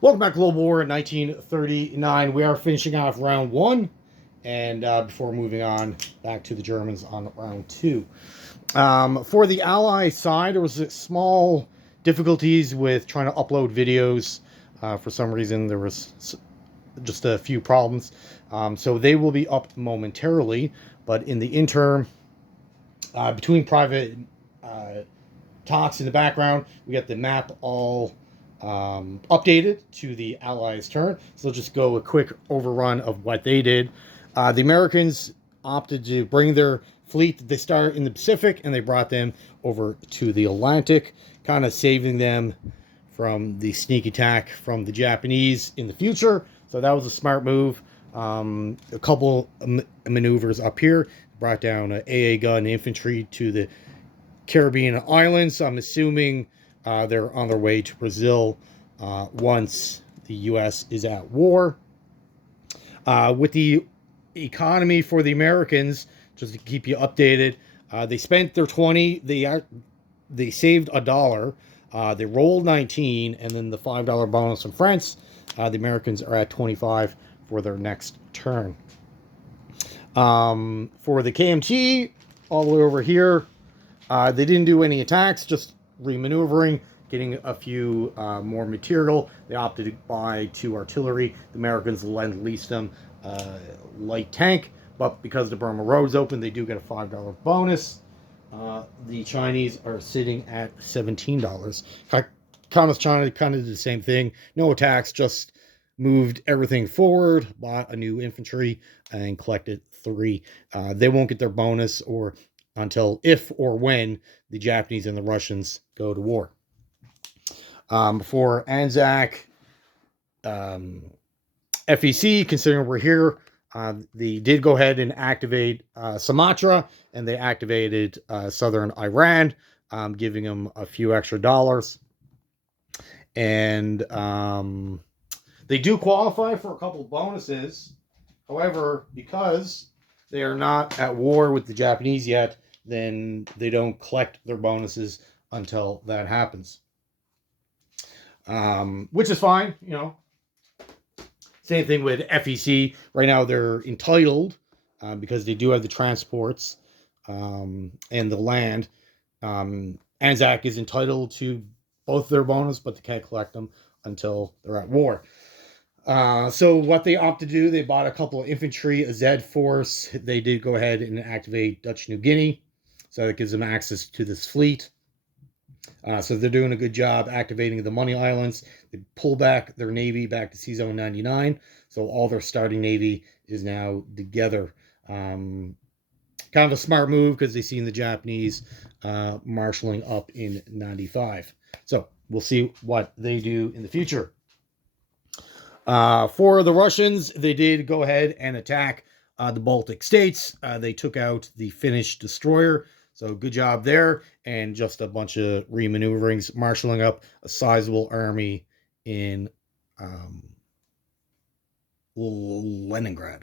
Welcome back to Global War in 1939. We are finishing off round one, and before moving on back to the Germans on round two. For the Allied side, there was small difficulties with trying to upload videos. For some reason, there was just a few problems. So they will be up momentarily, but in the interim, between private uh, talks in the background, we got the map all updated to the Allies' turn. So let's just go a quick overrun of what they did. The Americans opted to bring their fleet. They started in the Pacific and they brought them over to the Atlantic, kind of saving them from the sneak attack from the Japanese in the future. So that was a smart move. A couple maneuvers up here brought down AA gun infantry to the Caribbean islands. I'm assuming they're on their way to Brazil once the U.S. is at war. With the economy for the Americans, just to keep you updated, they spent their 20. They saved $1. They rolled 19, and then the $5 bonus from France. The Americans are at 25 for their next turn. For the KMT, all the way over here, they didn't do any attacks, just remaneuvering, getting a few more material. They opted to buy 2 artillery. The Americans lend-leased them light tank, but because the Burma Road's open, they do get a $5 bonus. The Chinese are sitting at $17. Communist China kind of did the same thing. No attacks, just moved everything forward, bought a new infantry, and collected 3. They won't get their bonus or until if or when the Japanese and the Russians go to war. For Anzac, FEC, considering we're here, they did go ahead and activate Sumatra, and they activated southern Iran, giving them a few extra dollars. And they do qualify for a couple of bonuses. However, because they are not at war with the Japanese yet, then they don't collect their bonuses until that happens. Which is fine, you know. Same thing with FEC. Right now, they're entitled because they do have the transports and the land. Anzac is entitled to both their bonus, but they can't collect them until they're at war. So what they opted to do, they bought a couple of infantry, a Z force. They did go ahead and activate Dutch New Guinea. So that gives them access to this fleet. So they're doing a good job activating the Money Islands. They pull back their navy back to C-Zone 99. So all their starting navy is now together. Kind of a smart move because they've seen the Japanese marshaling up in 95. So we'll see what they do in the future. For the Russians, they did go ahead and attack the Baltic states. They took out the Finnish destroyer. So good job there. And just a bunch of remaneuverings, marshaling up a sizable army in Leningrad.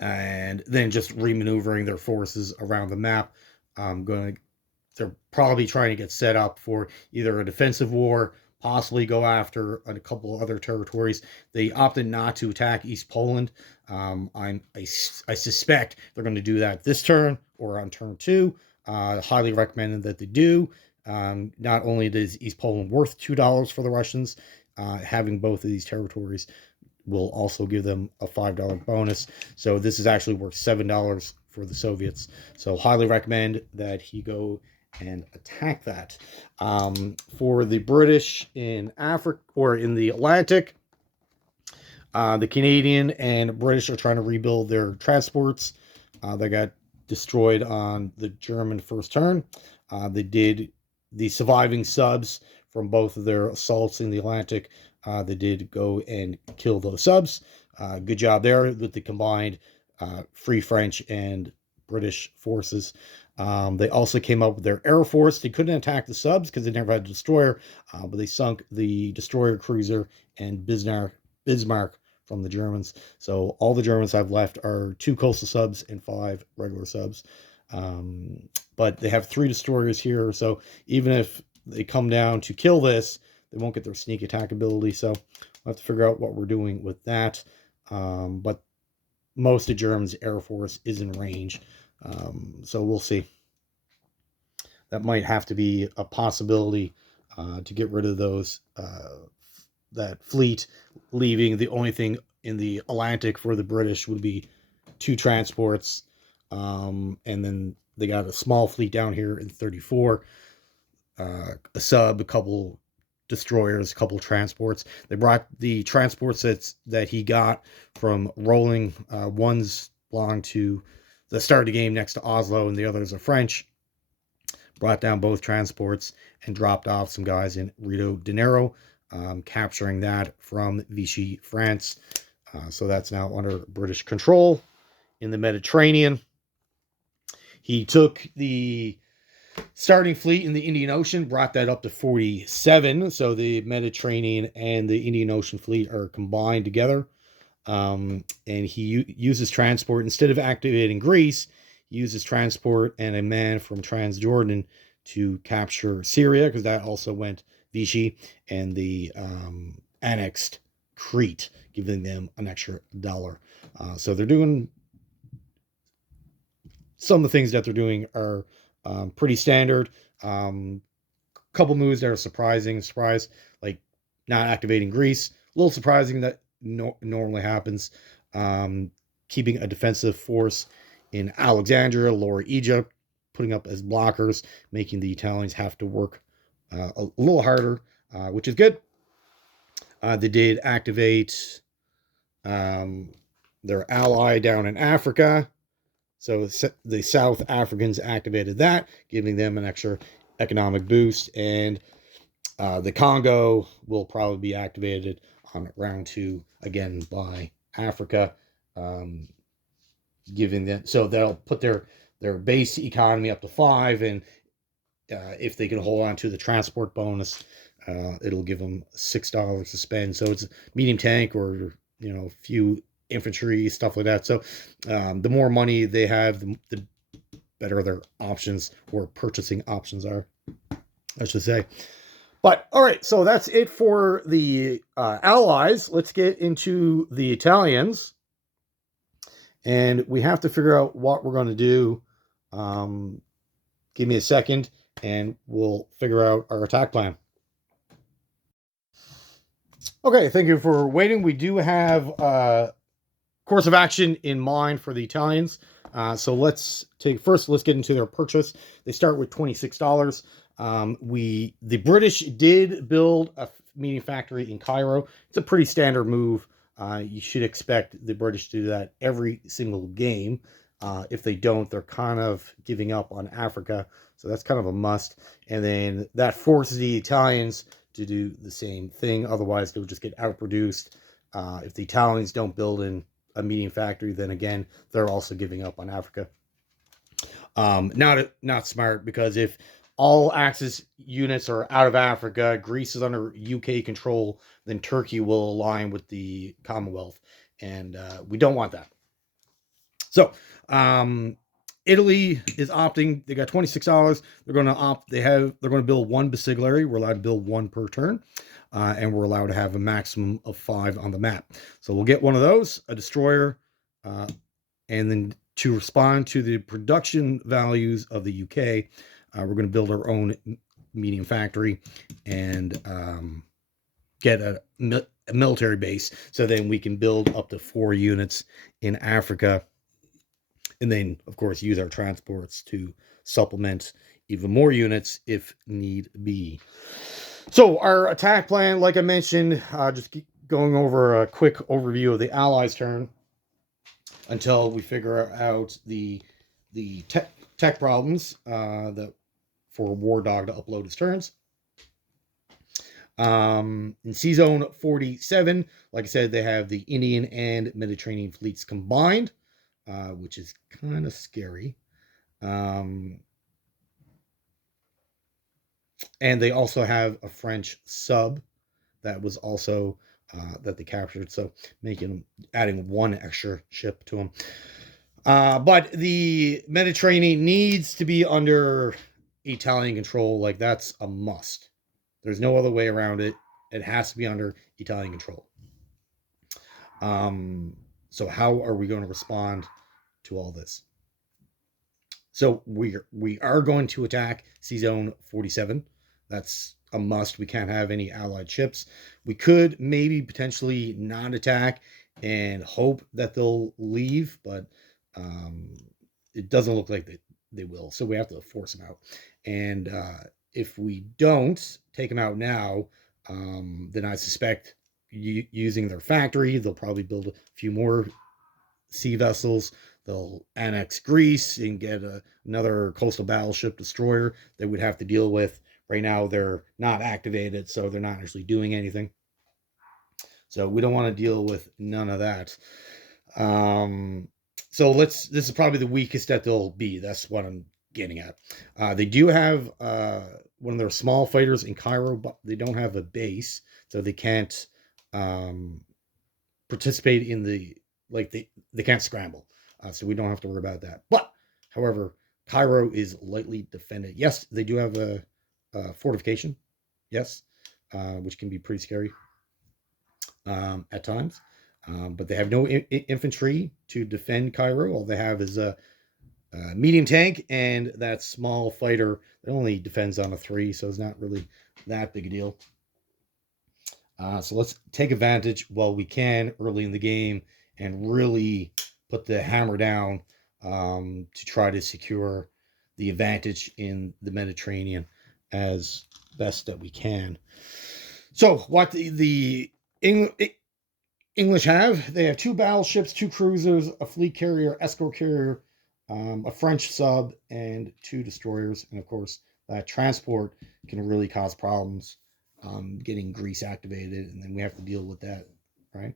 And then just remaneuvering their forces around the map. They're probably trying to get set up for either a defensive war, possibly go after a couple of other territories. They opted not to attack East Poland. I suspect they're going to do that this turn or on turn 2. Highly recommended that they do. Not only is East Poland worth $2 for the Russians, having both of these territories will also give them a $5 bonus. So this is actually worth $7 for the Soviets. So highly recommend that he go and attack that. For the British in Africa or in the Atlantic, the Canadian and British are trying to rebuild their transports. They got destroyed on the German first turn. They did the surviving subs from both of their assaults in the Atlantic. They did go and kill those subs. Good job there with the combined Free French and British forces. They also came up with their Air Force. They couldn't attack the subs because they never had a destroyer, but they sunk the destroyer cruiser and Bismarck from the Germans. So all the Germans have left are 2 coastal subs and 5 regular subs. But they have 3 destroyers here. So even if they come down to kill this, They won't get their sneak attack ability, so we'll have to figure out what we're doing with that. But most of Germany's Air Force is in range, so we'll see. That might have to be a possibility to get rid of those that fleet leaving. The only thing in the Atlantic for the British would be 2 transports, and then they got a small fleet down here in 34, a sub, a couple destroyers, a couple transports. They brought the transports that he got from rolling. One's belonged to the start of the game next to Oslo, and the others are French. Brought down both transports and dropped off some guys in Rio de Janeiro, capturing that from Vichy, France. So that's now under British control in the Mediterranean. He took the starting fleet in the Indian Ocean, brought that up to 47. So the Mediterranean and the Indian Ocean fleet are combined together. And he uses transport. Instead of activating Greece, he uses transport and a man from Transjordan to capture Syria, because that also went Vichy, and the annexed Crete, giving them an extra $1. So they're doing, some of the things that they're doing are pretty standard. Couple moves that are surprising, like not activating Greece. A little surprising that normally happens. Keeping a defensive force in Alexandria, Lower Egypt, putting up as blockers, making the Italians have to work a little harder, which is good. They did activate their ally down in Africa. So the South Africans activated that, giving them an extra economic boost. And the Congo will probably be activated on round 2 again by Africa, giving them, so they'll put their base economy up to 5, and if they can hold on to the transport bonus, it'll give them $6 to spend. So it's a medium tank, or a few infantry, stuff like that. So the more money they have, the better their options, or purchasing options are, I should say. But all right, so that's it for the Allies. Let's get into the Italians, and we have to figure out what we're going to do. Give me a second, and we'll figure out our attack plan. Okay, thank you for waiting. We do have course of action in mind for the Italians. So let's get into their purchase. They start with $26. The British did build a medium factory in Cairo. It's a pretty standard move. You should expect the British to do that every single game. If they don't, they're kind of giving up on Africa. So that's kind of a must. And then that forces the Italians to do the same thing. Otherwise, they'll just get outproduced. If the Italians don't build in a medium factory, then again, they're also giving up on Africa. Not smart, because if all Axis units are out of Africa, Greece is under UK control, then Turkey will align with the Commonwealth, and we don't want that. So Italy is opting. They got $26. They're going to opt. They're going to build 1 basiglary. We're allowed to build 1 per turn, and we're allowed to have a maximum of 5 on the map. So we'll get one of those, a destroyer, and then to respond to the production values of the UK, we're going to build our own medium factory and get a military base. So then we can build up to 4 units in Africa. And then, of course, use our transports to supplement even more units if need be. So our attack plan, like I mentioned, just keep going over a quick overview of the Allies' turn until we figure out the tech problems that for War Dog to upload his turns. In C-Zone 47, like I said, they have the Indian and Mediterranean fleets combined, which is kind of scary. And they also have a French sub that was also that they captured, so adding 1 extra ship to them. But the Mediterranean needs to be under Italian control. Like, that's a must. There's no other way around it. it has to be under Italian control. So how are we going to respond to all this? So we are going to attack C-Zone 47. That's a must. We can't have any allied ships. We could maybe potentially not attack and hope that they'll leave, but it doesn't look like they will. So we have to force them out. And if we don't take them out now, then I suspect using their factory, they'll probably build a few more sea vessels. They'll annex Greece and get another coastal battleship destroyer that we'd have to deal with. Right now, they're not activated, so they're not actually doing anything. So we don't want to deal with none of that. So this is probably the weakest that they'll be. That's what I'm getting at. They do have one of their small fighters in Cairo, but they don't have a base, so they can't participate in the, like, they can't scramble. So we don't have to worry about that. But, however, Cairo is lightly defended. Yes, they do have a fortification. Yes, which can be pretty scary at times. But they have no infantry to defend Cairo. All they have is a medium tank and that small fighter that only defends on a 3, so it's not really that big a deal. So let's take advantage while we can early in the game and really put the hammer down to try to secure the advantage in the Mediterranean as best that we can. So what the English have, they have 2 battleships, 2 cruisers, a fleet carrier, escort carrier, a French sub, and 2 destroyers. And of course, that transport can really cause problems getting Greece activated, and then we have to deal with that, right?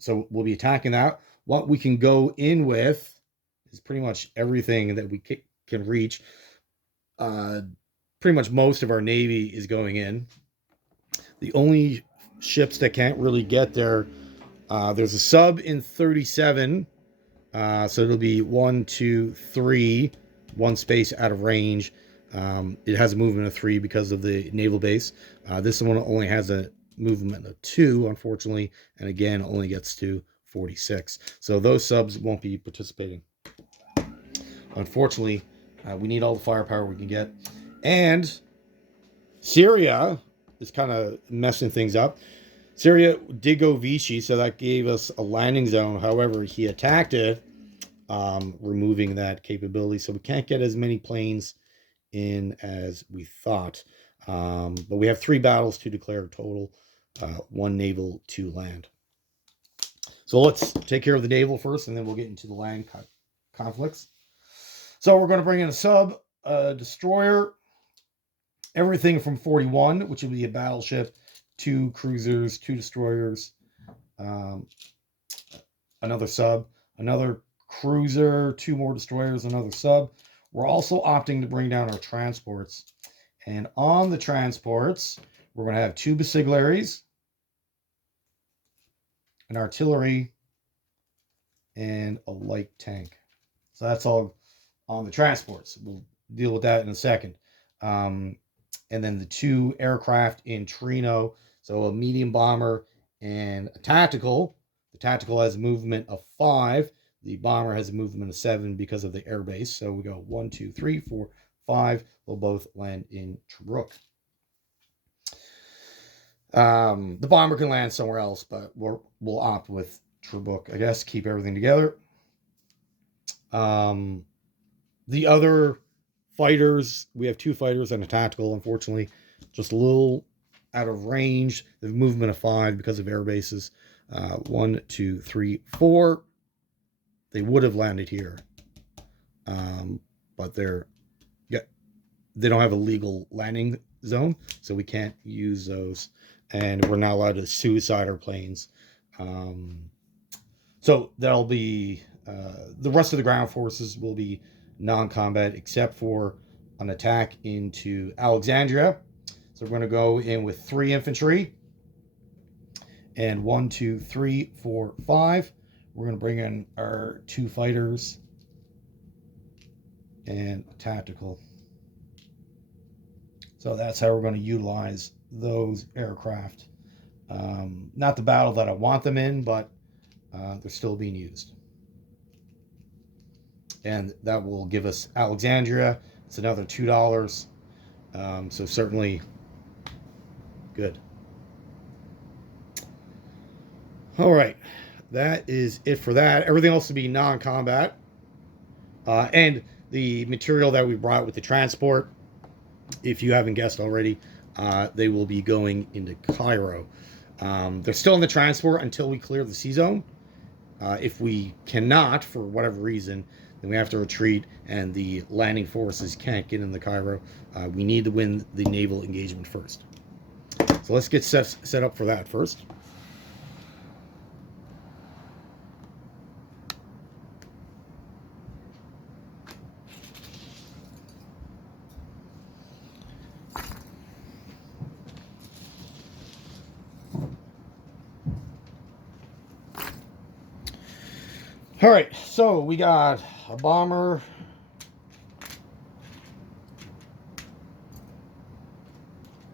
So we'll be attacking that. What we can go in with is pretty much everything that we can reach. Pretty much most of our Navy is going in. The only ships that can't really get there, there's a sub in 37, so it'll be 1, 2, 3, 1 space out of range. It has a movement of 3 because of the naval base. This one only has a movement of 2, unfortunately, and again only gets to 46. So those subs won't be participating. Unfortunately, we need all the firepower we can get. And Syria is kind of messing things up. Syria did go Vichy, so that gave us a landing zone. However, he attacked it, removing that capability. So we can't get as many planes in as we thought. But we have 3 battles to declare total, 1 naval, 2 land. So let's take care of the naval first, and then we'll get into the land conflicts. So we're going to bring in a sub, a destroyer, everything from 41, which will be a battleship, 2 cruisers, 2 destroyers, another sub, another cruiser, 2 more destroyers, another sub. We're also opting to bring down our transports. And on the transports, we're going to have 2 basigliaries, an artillery, and a light tank. So that's all on the transports. We'll deal with that in a second. And then the 2 aircraft in Trino, so a medium bomber and a tactical. The tactical has a movement of 5. The bomber has a movement of 7 because of the airbase. So we go 1, 2, 3, 4, 5. They'll both land in Tobruk. The bomber can land somewhere else, but we'll opt with Tobruk, I guess, keep everything together. The other fighters, we have 2 fighters and a tactical, unfortunately, just a little out of range. The movement of 5 because of air bases. 1, 2, 3, 4. They would have landed here, but they don't have a legal landing zone, so we can't use those, and we're not allowed to suicide our planes. So that'll be the rest of the ground forces will be non-combat except for an attack into Alexandria. So we're going to go in with 3 infantry and 1, 2, 3, 4, 5. We're going to bring in our 2 fighters and a tactical. So that's how we're going to utilize those aircraft. Not the battle that I want them in, but they're still being used. And that will give us Alexandria. It's another $2. So certainly good. All right. That is it for that. Everything else will be non-combat. And the material that we brought with the transport, if you haven't guessed already, they will be going into Cairo. They're still in the transport until we clear the sea zone. If we cannot, for whatever reason, then we have to retreat, and the landing forces can't get into Cairo. We need to win the naval engagement first. So let's get set up for that first. All right, so we got a bomber,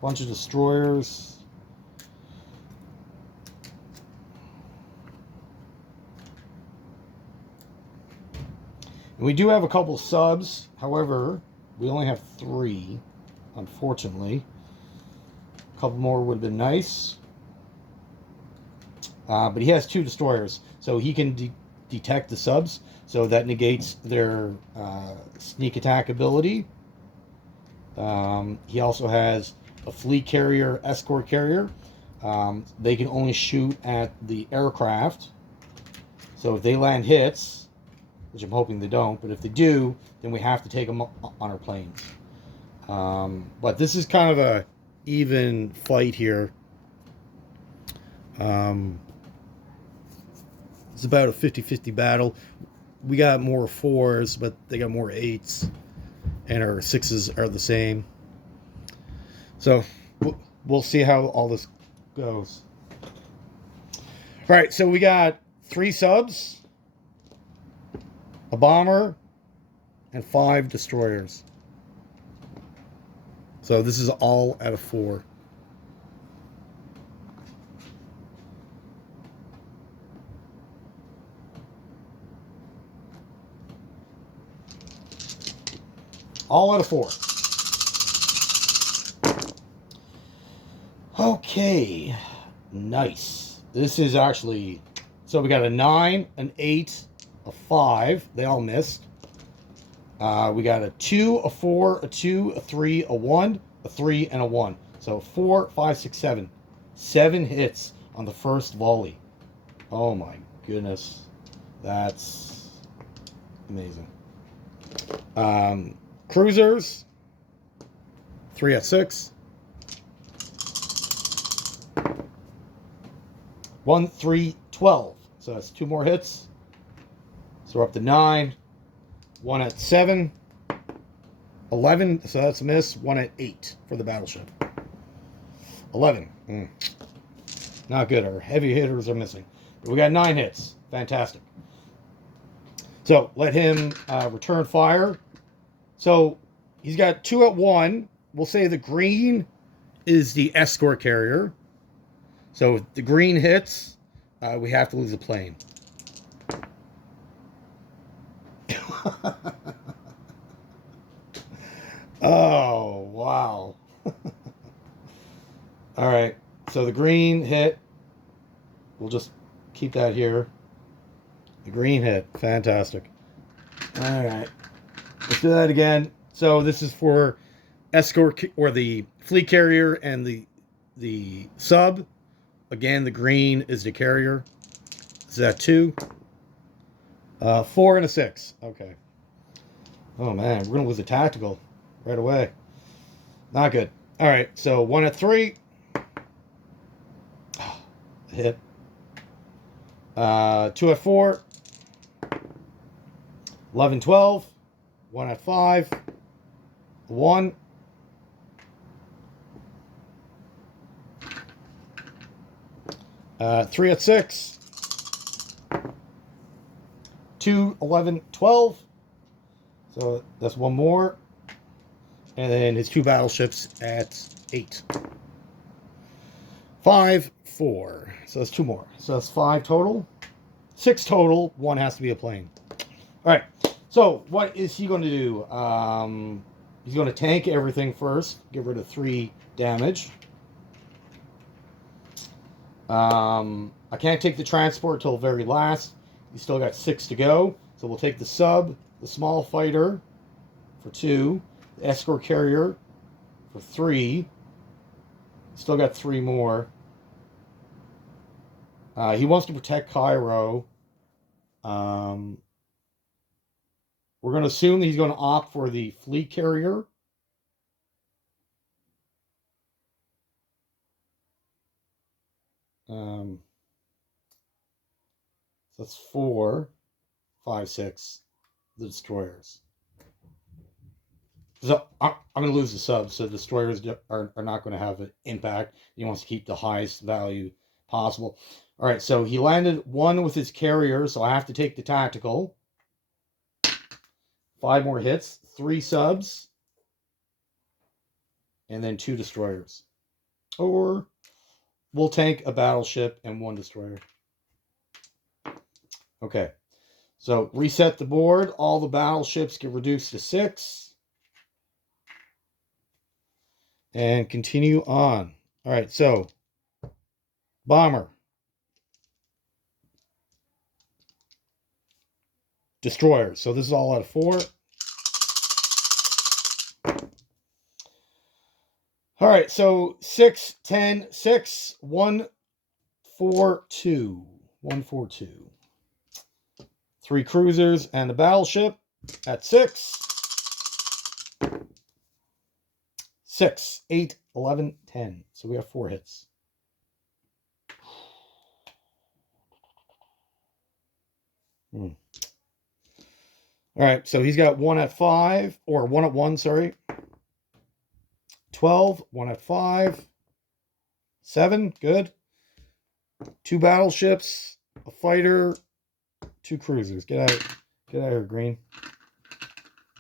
bunch of destroyers, and we do have a couple subs. However, we only have 3, unfortunately. A couple more would have been nice, but he has 2 destroyers, so he can detect the subs, so that negates their sneak attack ability. He also has a fleet carrier, escort carrier. They can only shoot at the aircraft, so if they land hits, which I'm hoping they don't, but if they do, then we have to take them on our planes. But this is kind of a even fight here. It's about a 50-50 battle. We got more 4s, but they got more 8s. And our 6s are the same. So we'll see how all this goes. All right, so we got 3 subs, a bomber, and 5 destroyers. So this is all out of 4. All out of 4. Okay. Nice. This is actually... So we got a 9, an 8, a 5. They all missed. We got a 2, a 4, a 2, a 3, a 1, a 3, and a 1. So 4, 5, 6, 7. 7 hits on the first volley. Oh my goodness. That's amazing. Cruisers, 3 at 6. 1, 3, 12. So that's 2 more hits. So we're up to 9. 1 at 7. 11. So that's a miss. 1 at 8 for the battleship. 11. Not good. Our heavy hitters are missing. But we got 9 hits. Fantastic. So let him return fire. So he's got 2 at 1. We'll say the green is the escort carrier. So if the green hits, we have to lose a plane. Oh, wow. All right. So the green hit. We'll just keep that here. The green hit. Fantastic. All right. Let's do that again. So this is for escort or the fleet carrier and the sub. Again, the green is the carrier. Is that 2? 4 and a 6. Okay. Oh man, we're gonna lose a tactical right away. Not good. All right. So 1 at 3. Hit. 2 at 4. 11, 12. 1 at 5. 1. Three at 6. 2, 11, 12. So that's 1 more. And then his 2 battleships at 8. 5, 4. So that's 2 more. So that's 5 total. 6 total. 1 has to be a plane. All right. So what is he going to do? He's going to tank everything first. Get rid of 3 damage. I can't take the transport till very last. He's still got 6 to go. So we'll take the sub, the small fighter for 2, the escort carrier for 3. Still got 3 more. He wants to protect Cairo. We're going to assume that he's going to opt for the fleet carrier. So that's 4, 5, 6. The destroyers. So I'm going to lose the subs, so the destroyers are not going to have an impact. He wants to keep the highest value possible. All right, so he landed 1 with his carrier, so I have to take the tactical. 5 more hits, 3 subs, and then 2 destroyers. Or we'll tank a battleship and 1 destroyer. Okay, so reset the board. All the battleships get reduced to 6. And continue on. All right, so bomber. Destroyers. So this is all out of 4. All right, so 6, 10, 6, 1, 4, 2. 1, 4, 2. 3 cruisers and a battleship at 6. 6, 8, 11, 10. So we have 4 hits. All right, so he's got 1 at 5, or 1 at 1, sorry. 12, 1 at 5. 7, good. 2 battleships, a fighter, 2 cruisers. Get out of here, green.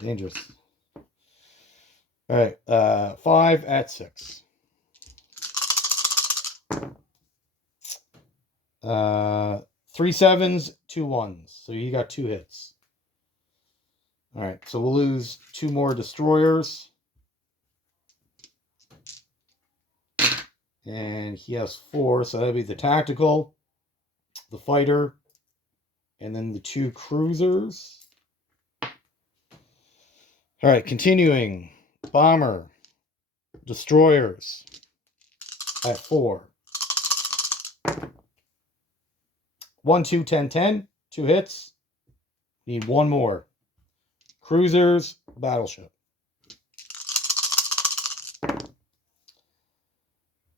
Dangerous. All right, 5 at 6. 3 sevens, 2 1s. So you got 2 hits. All right, so we'll lose 2 more destroyers. And he has 4, so that'll be the tactical, the fighter, and then the 2 cruisers. All right, continuing. Bomber, destroyers at 4. 1, 2, 10, 10. 2 hits. Need 1 more. Cruisers, battleship.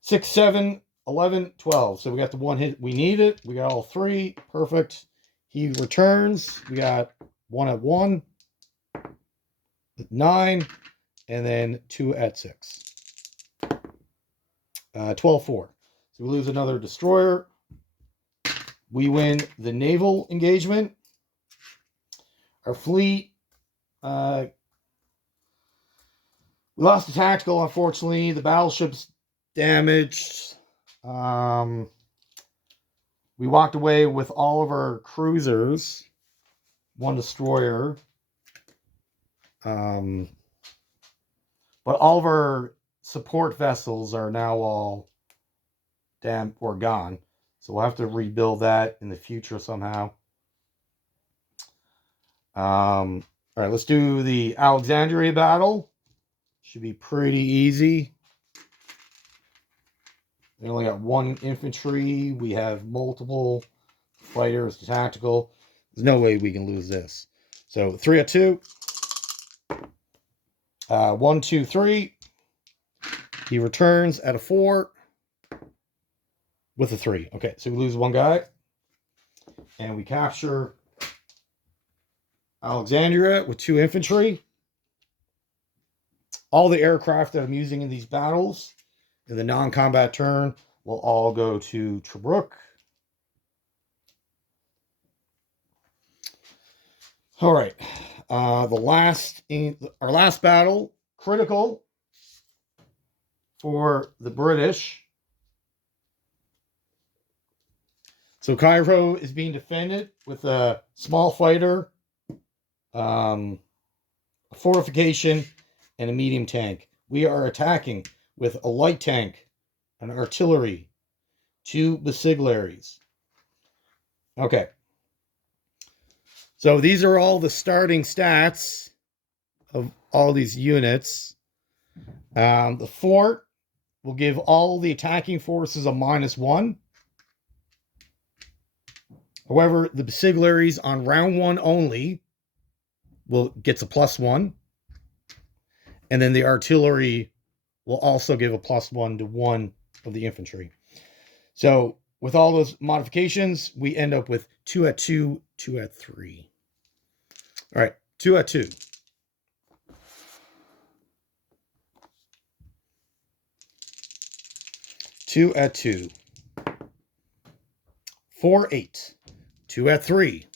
6, 7, 11, 12. So we got the 1 hit. We need it. We got all 3. Perfect. He returns. We got 1 at 1. 9. And then 2 at 6. 12, 4. So we lose another destroyer. We win the naval engagement. Our fleet. We lost the tactical, unfortunately. The battleship's damaged. We walked away with all of our cruisers. 1 destroyer. But all of our support vessels are now all gone. So we'll have to rebuild that in the future somehow. All right, let's do the Alexandria battle. Should be pretty easy. They only got 1 infantry. We have multiple fighters, tactical. There's no way we can lose this. So 3 at 2. 1, 2, 3. He returns at a 4 with a 3. Okay, so we lose 1 guy. And we capture Alexandria with 2 infantry. All the aircraft that I'm using in these battles in the non-combat turn will all go to Tobruk. All right. Our last battle, critical for the British. So Cairo is being defended with a small fighter, a fortification, and a medium tank. We are attacking with a light tank, an artillery, 2 basigliaries. Okay. So these are all the starting stats of all these units. The fort will give all the attacking forces a -1. However, the basigliaries on round 1 only gets a +1. And then the artillery will also give a +1 to 1 of the infantry. So with all those modifications, we end up with 2 at 2, 2 at 3. All right, 2 at 2. 2 at 2. 4, 8. 2 at 3.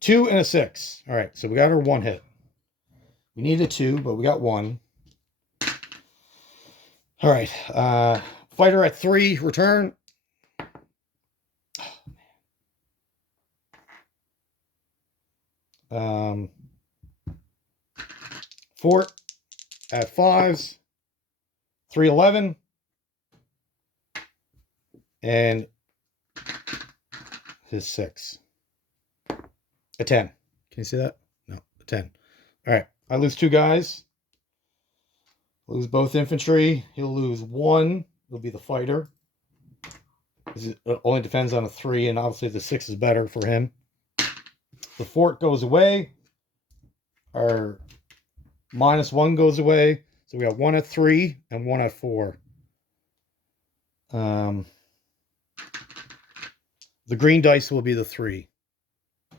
2 and a 6. All right, so we got our 1 hit. We needed 2, but we got 1. All right, fighter at 3, return. Fort at 5s, 311, and his 6. A 10. Can you see that? No, a 10. All right, I lose 2 guys. Lose both infantry. He'll lose 1. It'll be the fighter. It only defends on a 3, and obviously the 6 is better for him. The fort goes away. Our -1 goes away. So we got 1 at 3 and 1 at 4. The green dice will be the 3.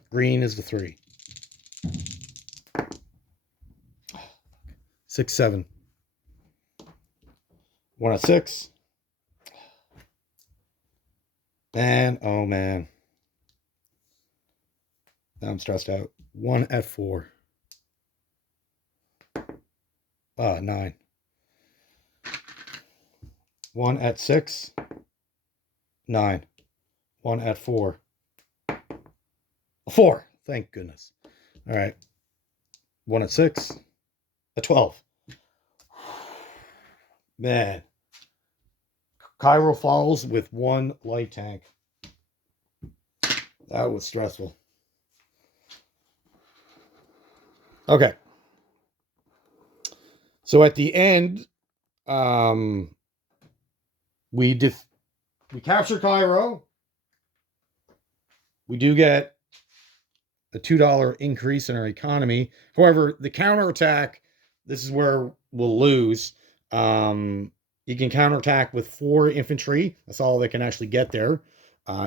Green is the 3. 6, 7. 1 at 6. And, oh man. Now I'm stressed out. 1 at 4. 9. 1 at 6. 9. 1 at 4. 4. Thank goodness. All right. 1 at 6. A 12. Man. Cairo falls with 1 light tank. That was stressful. Okay. So at the end, we capture Cairo. We do get a $2 increase in our economy. However, the counterattack, this is where we'll lose. You can counterattack with 4 infantry. That's all they can actually get there.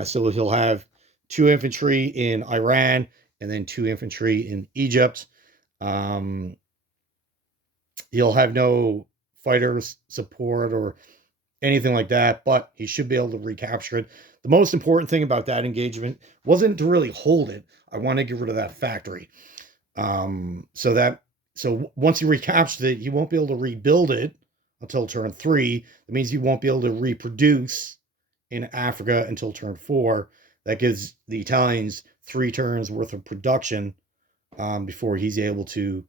So he'll have 2 infantry in Iran and then 2 infantry in Egypt. He'll have no fighters support or anything like that, but he should be able to recapture it. The most important thing about that engagement wasn't to really hold it. I want to get rid of that factory. So once he recaptures it, he won't be able to rebuild it until turn 3. That means he won't be able to reproduce in Africa until turn 4. That gives the Italians 3 turns worth of production before he's able to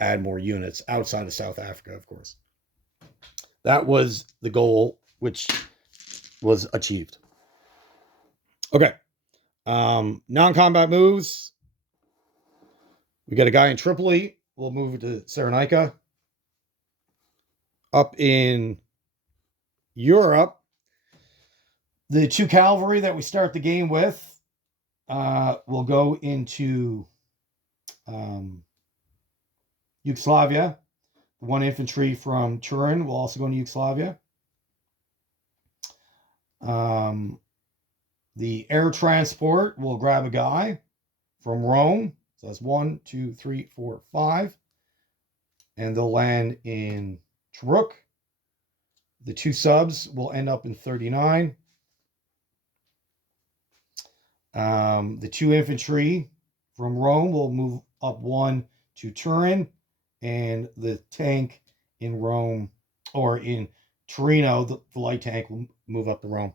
add more units outside of South Africa, of course. That was the goal, which was achieved. Okay. Non-combat moves. We got a guy in Tripoli. We'll move to Cyrenaica. Up in Europe, the 2 cavalry that we start the game with will go into Yugoslavia. The 1 infantry from Turin will also go into Yugoslavia. The air transport will grab a guy from Rome. So that's 1, 2, 3, 4, 5. And they'll land in Tobruk. The 2 subs will end up in 39. The 2 infantry from Rome will move up 1 to Turin. And the tank in Rome, or in Torino, the light tank, will move up to Rome.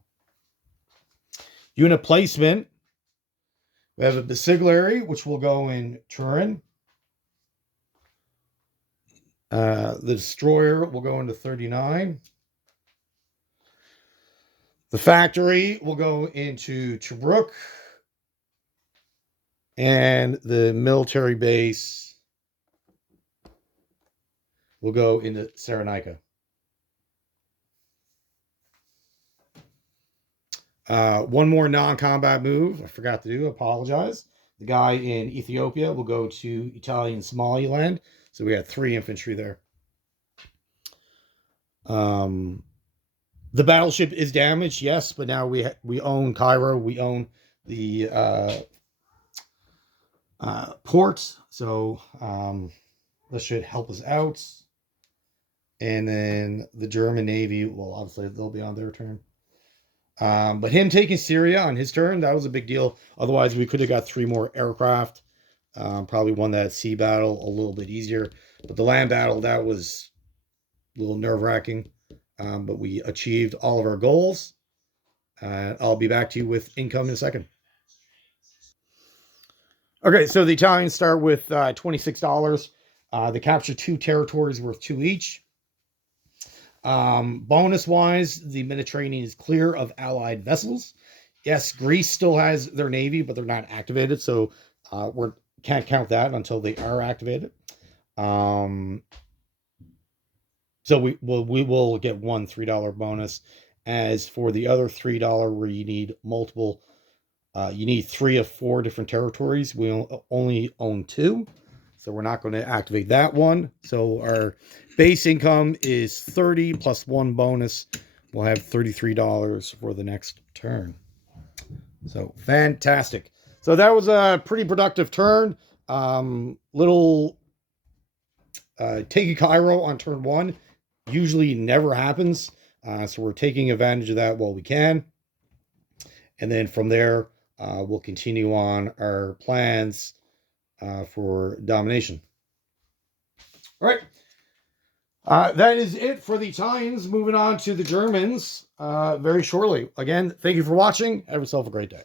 Unit placement. We have a Basigliere, which will go in Turin. The destroyer will go into 39. The factory will go into Tobruk. And the military base will go into Cyrenaica. One more non-combat move I forgot to do. Apologize. The guy in Ethiopia will go to Italian Somaliland. So we had 3 infantry there. The battleship is damaged, yes, but now we own Cairo. We own the port, so this should help us out. And then the German Navy, well, obviously they'll be on their turn. But him taking Syria on his turn, that was a big deal. Otherwise, we could have got 3 more aircraft. Probably won that sea battle a little bit easier. But the land battle, that was a little nerve-wracking. But we achieved all of our goals. I'll be back to you with income in a second. Okay, so the Italians start with $26. They capture 2 territories worth 2 each. Bonus-wise, the Mediterranean is clear of Allied vessels. Yes, Greece still has their navy, but they're not activated, so we can't count that until they are activated. So we will get one $3 bonus. As for the other $3, where you need multiple, you need 3 of 4 different territories. We only own 2, so we're not going to activate that one. So our base income is 30 plus 1 bonus. We'll have $33 for the next turn. So fantastic. So that was a pretty productive turn. Taking Cairo on turn 1 usually never happens. So we're taking advantage of that while we can. And then from there, we'll continue on our plans for domination. All right. That is it for the Italians. Moving on to the Germans very shortly. Again, thank you for watching. Have yourself a great day.